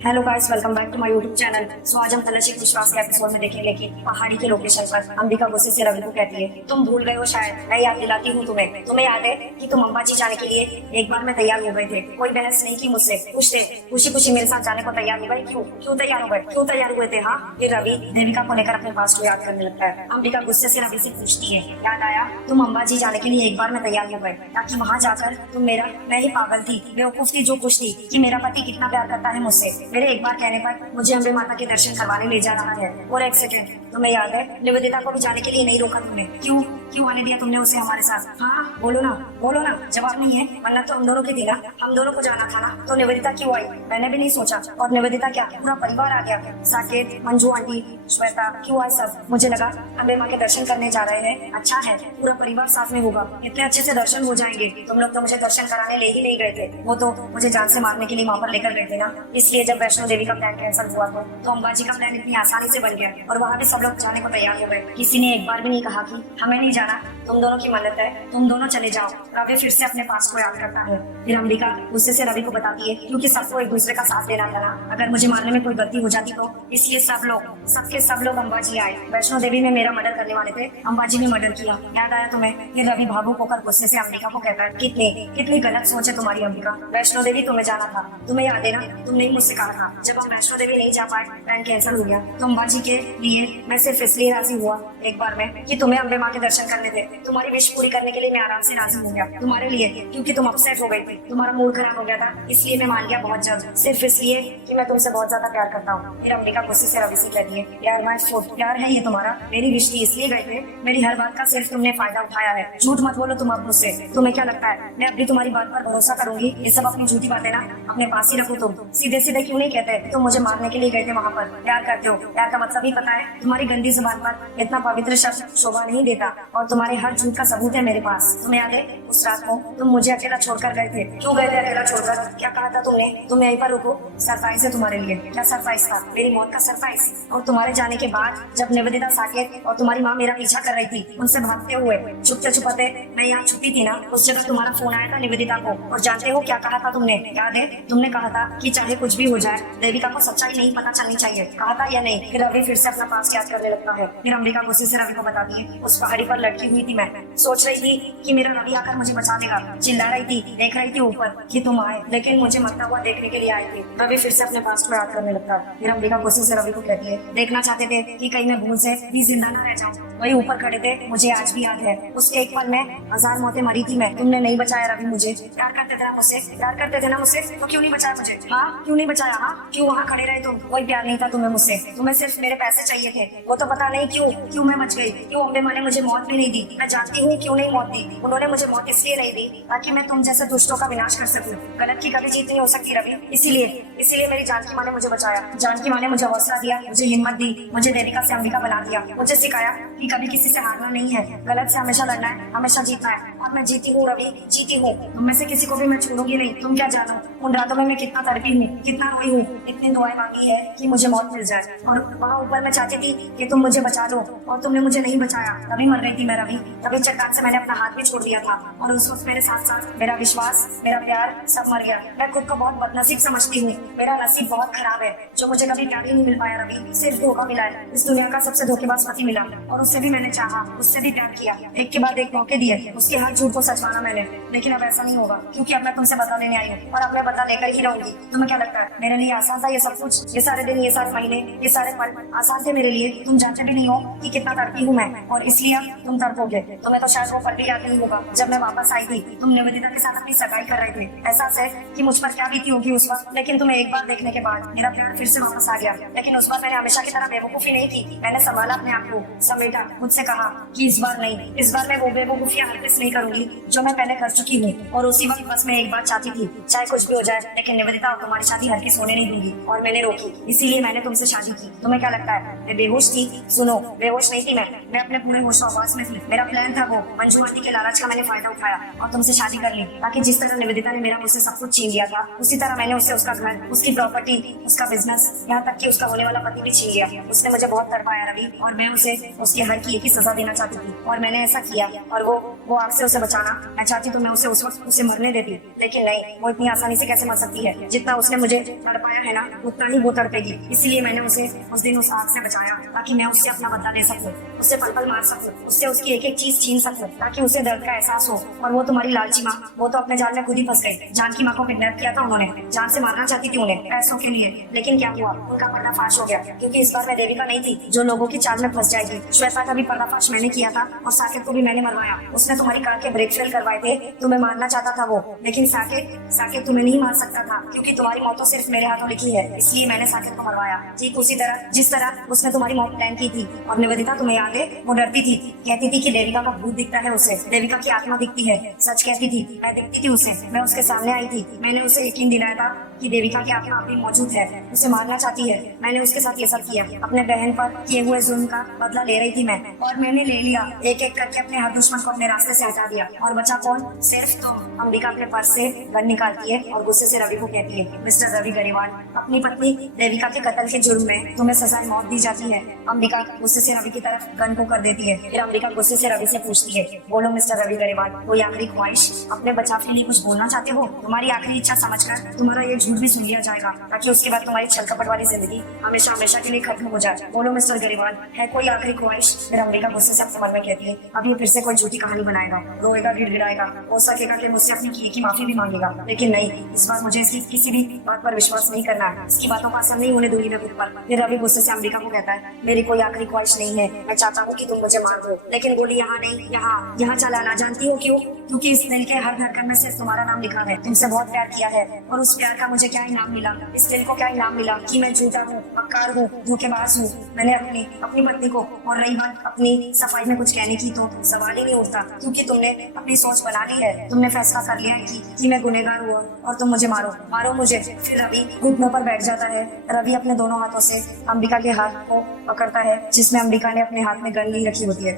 Hello guys, welcome back to my YouTube channel. So आज हम तलाशी विश्वास के एपिसोड में देखेंगे कि पहाड़ी के लोकेशन पर अंबिका गुस्से से रवि को कहती है, तुम भूल गए हो शायद, मैं याद दिलाती हूँ तुम्हें। तुम्हें याद है कि तुम अंबाजी जाने के लिए एक बार में तैयार हो गए थे, कोई बहस नहीं की मुझसे, खुश थे, खुशी खुशी मेरे साथ जाने को तैयार हो गए। क्यों क्यों तैयार हो गए, क्यों तैयार हुए थे? हाँ, फिर रवि देविका को लेकर अपने पास को याद करने लगता है। अंबिका गुस्से से रवि से पूछती है, याद आया तुम अंबाजी जाने के लिए एक बार में तैयार हो गए ताकि वहाँ जाकर तुम मेरा, मैं ही पागल थी, बेवकूफ थी जो खुश थी कि मेरा पति कितना प्यार करता है मुझसे, मेरे एक बार कहने पर मुझे अम्बे माता के दर्शन करवाने ले जा रहा है। और एक सेकंड, तुम्हें याद है निवेदिता को भी जाने के लिए नहीं रोका तुमने? क्यों क्यों आने दिया तुमने उसे हमारे साथ? हाँ बोलो ना, बोलो ना, जवाब नहीं है, वरना तो हम दोनों की थी ना, हम दोनों को जाना था ना, तो निवेदिता क्यों आई? मैंने भी नहीं सोचा। और निवेदिता क्या, पूरा परिवार आ गया? साकेत, मंजू आंटी, श्वेता, क्यों आए सब? मुझे लगा अम्बे माँ के दर्शन करने जा रहे हैं। अच्छा है, पूरा परिवार साथ में होगा, इतने अच्छे से दर्शन हो जाएंगे। तुम लोग तो मुझे दर्शन कराने ले ही नहीं गए थे, वो तो मुझे जान से मारने के लिए वहाँ पर लेकर गए थे ना। इसलिए जब वैष्णो देवी का प्लान कैंसिल हुआ था तो अंबाजी का प्लान इतनी आसानी से बन गया और वहाँ भी सब लोग जाने को तैयार हो गए। किसी ने एक बार भी नहीं कहा कि हमें नहीं जाना, तुम दोनों की मन्नत है, तुम दोनों चले जाओ। रवि फिर से अपने पास को याद करता है। फिर अंबिका गुस्से से रवि को बताती है, क्योंकि सबको एक दूसरे का साथ देना था ना, अगर मुझे मारने में कोई गलती हो जाती तो इसलिए सब लोग अंबाजी आए। वैष्णो देवी में मेरा मर्डर करने वाले थे, अंबाजी में मर्डर किया, याद आया तुम्हें? फिर रवि भावुक होकर गुस्से से अंबिका को कहता है, कितनी कितनी गलत सोच है तुम्हारी अंबिका, वैष्णो देवी तुम्हें जाना था, तुम्हें याद है ना, तुमने ही मुझसे कहा था जब हम वैष्णो देवी नहीं जा पाए, प्लान कैंसिल हो गया, तो अंबाजी के लिए मैं सिर्फ इसलिए राजी हुआ एक बार में कि तुम्हें अम्बे माँ के दर्शन करने थे। तुम्हारी विश पूरी करने के लिए मैं आराम से राजी हो गया तुम्हारे लिए, क्योंकि तुम अपसेट हो गई थी, तुम्हारा मूड खराब हो गया था, इसलिए मैं मान गया बहुत जल्द, सिर्फ इसलिए कि मैं तुमसे बहुत ज्यादा प्यार करता हूँ। फिर अंबिका गुस्से से रवि से कहती है, यार माय फुट, प्यार है ये तुम्हारा, मेरी विश थी इसलिए गए थे, मेरी हर बात का सिर्फ तुमने फायदा उठाया है। झूठ मत बोलो तुम अब मुझसे, तुम्हें क्या लगता है मैं अभी तुम्हारी बात पर भरोसा करूंगी? ये सब अपनी झूठी बातें ना अपने पास ही रखो। तुम सीधे सीधे क्यों नहीं कहते तुम मुझे मारने के लिए गए थे वहाँ पर? प्यार करते हो, प्यार का मतलब ही पता है? तुम्हारी गंदी जुबान पर इतना पवित्र शब्द शोभा नहीं देता और तुम्हारे हर झूठ का सबूत है मेरे पास। तुम्हें याद है उस रात को तुम मुझे अकेला छोड़कर गए थे? क्यों गए थे अकेला छोड़कर? क्या कहा था तुमने? तुम यहीं पर रुको, सरप्राइज है तुम्हारे लिए। क्या सरप्राइज था? मेरी मौत का सरप्राइज। और तुम्हारे जाने के बाद जब निवेदिता, साकेत और तुम्हारी माँ मेरा पीछा कर रही थी, उनसे भागते हुए छुपते छुपाते मैं यहाँ छुपी थी ना, उस जगह तुम्हारा फोन आया था निवेदिता को, और जानते हो क्या कहा था तुमने? याद है तुमने कहा था कि चाहे कुछ भी हो जाए देविका को सच्चाई नहीं पता चलनी चाहिए, कहा था या नहीं? फिर रवि फिर से अपना पास याद करने लगता है। फिर अंबिका गुस्से से रवि को बताती है, उस पहाड़ी पर लटकी हुई थी मैं, सोच रही थी कि मेरा रवि आकर मुझे बचा लेगा, चिल्ला रही थी, देख रही थी ऊपर कि तुम आए, लेकिन मुझे मरता हुआ देखने के लिए आए थे। रवि फिर से अपने पास को याद करने लगता है। फिर अंबिका गुस्से से रवि को कहती है, देखना चाहते थे कि कहीं मैं भूल से भी जिंदा न रह जाऊं, वही ऊपर खड़े थे, मुझे आज भी याद है, उस एक पल में 1000 मौतें मरी थी मैं, तुमने नहीं बचाया रवि मुझे। प्यार करते थे ना मुझसे, प्यार करते थे ना मुझसे, तो क्यों नहीं बचाया मुझे? हाँ क्यों नहीं बचाया? हाँ क्यों वहाँ खड़े रहे तुम? कोई प्यार नहीं था तुम्हें मुझसे, तुम्हें सिर्फ मेरे पैसे चाहिए थे, वो तो पता नहीं क्यों क्यों मैं बच गई, क्यों अम्बे माँ ने मुझे मौत भी नहीं दी। मैं जानती हूँ क्यों नहीं मौत दी, उन्होंने मुझे मौत इसलिए नहीं दी ताकि मैं तुम जैसे दुष्टों का विनाश कर सकूं। गलत की कभी जीत नहीं हो सकती रवि, इसीलिए मेरी जानकी माँ ने मुझे बचाया, जानकी माँ ने मुझे हौसला दिया, मुझे हिम्मत दी, मुझे देविका से अंबिका बना दिया, मुझे सिखाया कि कभी किसी से हारना नहीं है, गलत से हमेशा लड़ना है, हमेशा जीतना है। और मैं जीती हूँ रवि, जीती हूँ, तुम में से किसी को भी मैं छोड़ूंगी नहीं। तुम क्या जानो उन रातों में मैं कितना तड़पी हूँ, कितना रोई हूँ, इतनी दुआएं मांगी है कि मुझे मौत मिल जाए, और वहाँ ऊपर मैं चाहती थी कि तुम मुझे बचा लो, और तुमने मुझे नहीं बचाया, तभी मर गई थी मैं रवि, तभी चट्टान से मैंने अपना हाथ भी छोड़ दिया था, और उस वक्त मेरे साथ साथ मेरा विश्वास, मेरा प्यार सब मर गया। मैं खुद को बहुत बदनसीब समझती हूँ, मेरा नसीब बहुत खराब है जो मुझे कभी प्यार ही नहीं मिल पाया रवि, सिर्फ धोखा मिला है, इस दुनिया का सबसे धोखेबाज पति मिला, और उससे भी मैंने चाहा, उससे भी प्यार किया, एक के बाद एक मौके दिए, उसके हर झूठ को सच माना मैंने, लेकिन अब ऐसा नहीं होगा, क्योंकि अब मैं तुमसे बदला लेने आई हूँ और अब मैं बदला लेकर ही रहूंगी। तुम्हें क्या लगता है मेरे लिए आसान था ये सब कुछ? ये सारे दिन, ये सारे महीने, ये सारे पल आसान थे मेरे लिए? तुम जानते भी नहीं हो कि कितना तड़पी हूँ मैं, और इसलिए अब तुम तड़पोगे। तुम्हें तो शायद वो पल भी याद नहीं होगा जब मैं वापस आई थी, तुम निवेदिता के साथ अपनी सगाई कर रहे थे, एहसास है कि मुझ पर क्या बीती होगी उस वक्त, लेकिन तुम्हें एक बार देखने के बाद मेरा प्यार फिर से वापस आ गया। लेकिन उस बार मैंने हमेशा की तरह बेवकूफी नहीं की, मैंने संभाला अपने आप को, समेटा, मुझसे कहा कि इस बार नहीं, इस बार मैं वो बेवकूफियां हरगिज़ नहीं करूंगी जो मैं पहले कर चुकी हूँ। और उसी वक्त बस मैं एक बात चाहती थी, चाहे कुछ भी हो जाए, लेकिन निवेदिता और तुम्हारी शादी हरगिज़ होने नहीं दूंगी, और मैंने रोकी, इसीलिए मैंने तुमसे शादी की। तुम्हें क्या लगता है मैं बेहोश थी? सुनो, बेहोश नहीं थी मैं अपने पूरे होश आवाज में थी। मेरा प्लान था हो, मंजूमती के लालच का मैंने फायदा उठाया और तुमसे शादी कर ली, ताकि जिस तरह निवेदिता ने मेरा मुझसे सब कुछ छीन लिया था, उसी तरह मैंने उससे उसका घर, उसकी प्रॉपर्टी, उसका बिजनेस, यहाँ तक कि उसका होने वाला पति भी छीन लिया। उसने मुझे बहुत तड़पाया रवि, और मैं उसे उसके हर की एक ही सजा देना चाहती थी, और मैंने ऐसा किया। और वो आग से उसे बचाना मैं चाहती तो मैं उसे उस वक्त उसे मरने देती, लेकिन नहीं, वो इतनी आसानी से कैसे मर सकती है। जितना उसने मुझे तड़पाया है ना, उतना ही वो तड़पेगी। इसलिए मैंने उसे उस दिन उस आग से बचाया, ताकि मैं उससे अपना बदला ले सकूं, उससे पल पल मार सकूं, उससे उसकी एक एक चीज छीन सकूं, ताकि उसे दर्द का एहसास हो। और वो तुम्हारी लालची माँ, वो तो अपने जाल में खुद ही फंस गई। जानकी माँ को किडनैप किया था उन्होंने, जान से मारना चाहती थी उन्हें पैसों के लिए, लेकिन क्या हुआ, उनका पर्दाफाश हो गया। क्योंकि इस बार मैं देविका नहीं थी जो लोगों की चाल में फंस जाएगी। श्वेता का भी पर्दाफाश मैंने किया था, और साकेत को भी मैंने मरवाया। उसने तुम्हारी कार के ब्रेक फेल करवाए थे, तुम्हें मारना चाहता था वो, लेकिन साकेत तुम्हें नहीं मार सकता था, क्योंकि तुम्हारी मौत तो सिर्फ मेरे हाथों लिखी है। इसलिए मैंने साकेत को मरवाया, ठीक उसी तरह जिस तरह उसने तुम्हारी मौत प्लान की थी। और निवेदिता तुम्हें याद है, वो डरती थी, कहती थी कि देविका का भूत दिखता है उसे, देविका की आत्मा दिखती है। सच कहती थी, मैं दिखती थी उसे, मैं उसके सामने आई थी। मैंने उसे यकीन दिलाया था कि देविका की आत्मा अभी मौजूद है, उसे मारना चाहती है। मैंने उसके साथ ये सब किया, अपने बहन पर किए हुए जुल्म का बदला ले रही थी मैं, और मैंने ले लिया। एक एक करके अपने हर दुश्मन को अपने रास्ते से हटा दिया, और बचा कौन, सिर्फ तुम। अंबिका अपने पर्स से गन निकालती है और गुस्से से रवि को कहती है, मिस्टर रवि गरेवाल, अपनी पत्नी देविका के कत्ल के जुर्म में तुम्हें सजा मौत दी जाती है। अंबिका गुस्से से रवि की तरफ गन को कर देती है। फिर अंबिका गुस्से से रवि से पूछती है, बोलो मिस्टर रवि गरेवाल, कोई आखिरी ख्वाहिश, अपने बचाव के लिए कुछ बोलना चाहते हो? तुम्हारी आखिरी इच्छा समझकर तुम्हारा ये झूठ भी सुन लिया जाएगा, ताकि उसके बाद तुम्हारी छल कपट वाली जिंदगी हमेशा हमेशा के लिए खत्म हो जाए। बोलो मिस्टर गरेवाल, है कोई आखिरी ख्वाहिश? फिर अंबिका गुस्से से अपने मन में कहती है, अब ये फिर से कोई झूठी कहानी बनाएगा, रोएगा, गिड़गिड़ाएगा, हो सकेगा कि मुझसे अपनी किए की माफी भी मांगेगा, लेकिन नहीं, इस बार मुझे इसकी किसी भी बात पर विश्वास नहीं करना है। इसकी बातों का असर नहीं होने दूंगी मैं खुद पर। फिर रवि गुस्से से अंबिका को कहता है, मेरी कोई आखिरी ख्वाहिश नहीं है, मैं चाहता हूँ कि तुम मुझे मार दो, लेकिन गोली यहाँ नहीं, यहाँ चलाना। जानती हो क्यों? क्योंकि इस दिल के हर धड़कन में सिर्फ तुम्हारा नाम लिखा है। तुमसे बहुत प्यार किया है, और उस प्यार का मुझे क्या इनाम मिला? इस दिल को क्या इनाम मिला कि मैं झूठा हूँ, मक्कार हूँ, धोखेबाज हूँ। मैंने अपनी पत्नी को, और रही बात अपनी सफाई में कुछ कहने की, तो सवाल ही नहीं उठता, क्योंकि तुमने अपनी सोच बना ली है। तुमने फैसला कर लिया है कि मैं गुनहगार हुआ, और तुम मुझे मारो मुझे। फिर रवि घुटनों पर बैठ जाता है। रवि अपने दोनों हाथों से अंबिका के हाथ को पकड़ता है, जिसमें अंबिका ने अपने हाथ में गन ली रखी होती है।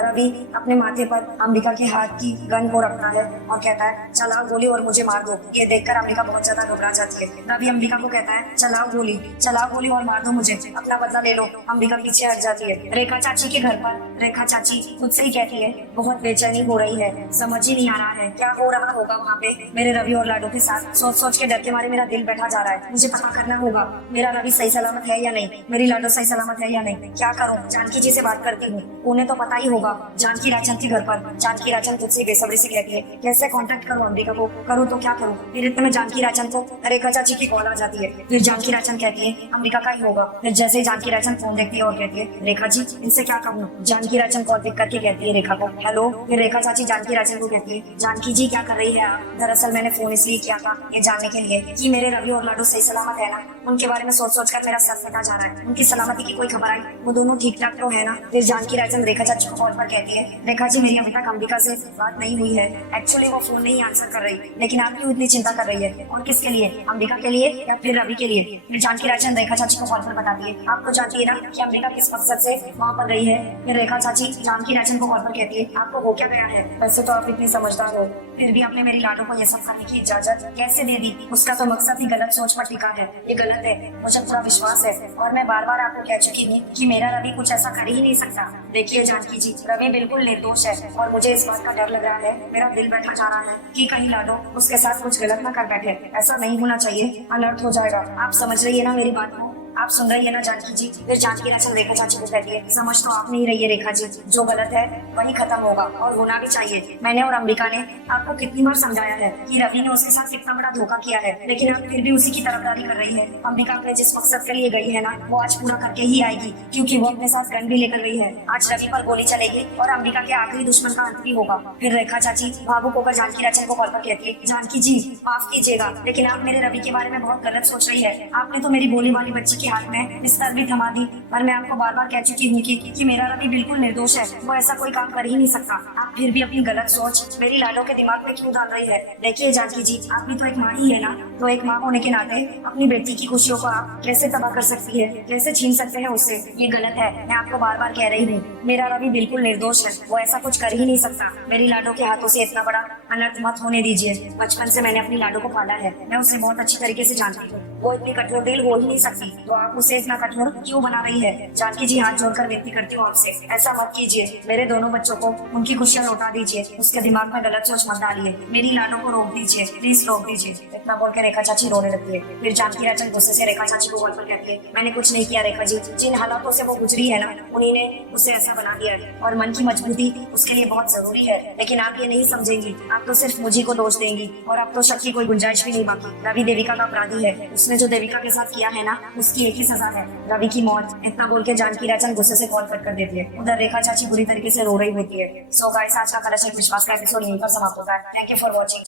रवि अपने माथे पर अंबिका के हाथ की गन को रखता है और कहता है, चलाओ गोली और मुझे मार दो। ये देखकर अंबिका बहुत ज्यादा घबरा जाती है। रवि अंबिका को कहता है, चलाओ गोली और मार दो मुझे, अपना बदला ले लो। अंबिका पीछे हट जाती है। रेखा चाची के घर पर रेखा चाची खुद से ही कहती है, बहुत बेचैनी हो रही है, समझ ही नहीं आ रहा है क्या हो रहा होगा वहाँ पे मेरे रवि और लाडो के साथ। सोच के डर के मारे मेरा दिल बैठा जा रहा है। मुझे पता करना होगा, मेरा रवि सही सलामत है या नहीं, मेरी लाडो सही सलामत है या नहीं। क्या करूँ? जानकी जी से बात करती हूँ, उन्हें तो पता ही होगा। जानकी राजन के घर पर जानकी राजन खुद से बेसब्री से कहती है, कैसे कांटेक्ट करूँ अंबिका को, करूँ तो क्या करूँ? फिर इतने में जानकी राजन को रेखा चाची की कॉल आ जाती है। फिर जानकी राजन कहती है, अंबिका का ही होगा। फिर जैसे ही जानकी राजन फोन देखती है और कहती है, रेखा जी, इनसे क्या कहूँ? जानकी राजन कॉल पिक करके कहती है रेखा को, हेलो। फिर रेखा चाची जानकी राजन को कहती है, जानकी जी क्या कर रही है आप? दरअसल मैंने फोन इसलिए किया था ये जानने के लिए कि मेरे रवि और लाडो सही सलामत है ना। उनके बारे में सोच कर मेरा सर फटा जा रहा है। उनकी सलामती की कोई खबर आई? वो दोनों ठीक ठाक तो है ना? फिर जानकी राजन रेखा चाची को कॉल पर कहती है, रेखा जी, मेरी अभी तक अंबिका से बात नहीं हुई है। एक्चुअली वो फोन नहीं आंसर कर रही, लेकिन आप क्यों इतनी चिंता कर रही है? और किसके लिए? अंबिका के लिए या फिर रवि के लिए? फिर जानकी राजन रेखा चाची को कॉल पर बताती है, आप तो जानती है ना कि अंबिका किस मकसद से वहाँ पर गई है। फिर रेखा चाची जानकी राजन को कॉल पर कहती है, आपको हो क्या गया है? वैसे तो आप इतनी समझदार हो, फिर भी आपने मेरी लाडो को ये सब करने की इजाजत कैसे दे दी? उसका तो मकसद ही गलत सोच पर टिका है। ये गलत है, मुझे पूरा विश्वास है, और मैं बार बार आपको कह चुकी हूँ कि मेरा रवि कुछ ऐसा कर ही नहीं सकता। देखिए जानकी जी, रवि बिल्कुल निर्दोष है, और मुझे इस बात का डर लग रहा है, मेरा दिल बैठा जा रहा है कि कहीं लाडो उसके साथ कुछ गलत ना कर बैठे। ऐसा नहीं होना चाहिए, अनर्थ हो जाएगा। आप समझ रही है ना मेरी बात को? आप सुन रही है ना जानकी जी? फिर जानकी राजन रेखा चाची को कहती है, समझ तो आप नहीं रही है रेखा जी, जो गलत है वही खत्म होगा, और होना भी चाहिए। मैंने और अंबिका ने आपको कितनी बार समझाया है कि रवि ने उसके साथ कितना बड़ा धोखा किया है, लेकिन आप फिर भी उसी की तरफदारी कर रही है। अंबिका अपने जिस मकसद के लिए गई है ना, वो आज पूरा करके ही आएगी, क्योंकि वो अपने साथ गन भी लेकर गई है। आज रवि पर गोली चलेगी और अंबिका के आखिरी दुश्मन का अंत भी होगा। फिर रेखा चाची भावुक होकर जानकी राजन को कॉल पर कहती है, जानकी जी, माफ कीजिएगा, लेकिन आप मेरे रवि के बारे में बहुत गलत सोच रही है। आपने तो मेरी बोली वाली बच्ची के हाथ में पिस्तौल भी थमा दी। पर मैं आपको बार बार कह चुकी हूँ कि मेरा रवि बिल्कुल निर्दोष है, वो ऐसा कोई काम कर ही नहीं सकता। आप फिर भी अपनी गलत सोच मेरी लाडो के दिमाग में क्यों डाल रही है? देखिए जानकी जी, आप भी तो एक माँ ही है ना, तो एक माँ होने के नाते अपनी बेटी की खुशियों को आप कैसे तबाह कर सकती है, कैसे छीन सकते हैं उससे? ये गलत है। मैं आपको बार बार कह रही हूँ, मेरा रवि बिल्कुल निर्दोष है, वो ऐसा कुछ कर ही नहीं सकता। मेरी लाडो के हाथों से इतना बड़ा अनर्थ मत होने दीजिए। बचपन से मैंने अपनी लाडो को पाला है, मैं उसे बहुत अच्छी तरीके से जानती हूँ। वो इतनी कठोर दिल हो ही नहीं सकती, तो आप उसे इतना कठोर क्यों बना रही है? जानकी जी, हाथ जोड़कर विनती करती हूँ आपसे, ऐसा मत कीजिए। मेरे दोनों बच्चों को उनकी खुशियाँ लौटा दीजिए, उसके दिमाग में गलत सोच मत डालिए। मेरी लाडो को रोक दीजिए, प्लीज रोक दीजिए। इतना बोल के रेखा चाची रोने लगती है। फिर जानकी राजन गुस्से से रेखा चाची को बोलकर कहती है, मैंने कुछ नहीं किया रेखा जी, जिन हालातों से वो गुजरी है ना, उन्हीं ने उसे ऐसा बना दिया है, और मन की मजबूती उसके लिए बहुत जरूरी है। लेकिन आप ये नहीं समझेंगी, आप तो सिर्फ मुझे को दोष देंगी, और अब तो शक की कोई गुंजाइश भी नहीं बाकी। रवि देविका का अपराधी है, उसने जो देविका के साथ किया है ना, उसकी एक ही सजा है, रवि की मौत। इतना बोल के जानकी राजन गुस्से से कॉल कट कर देती है। उधर रेखा चाची बुरी तरीके से रो रही होती है। सो गाइस, आज का कलश एक विश्वास का एपिसोड यहीं पर समाप्त होता है। Thank you for watching.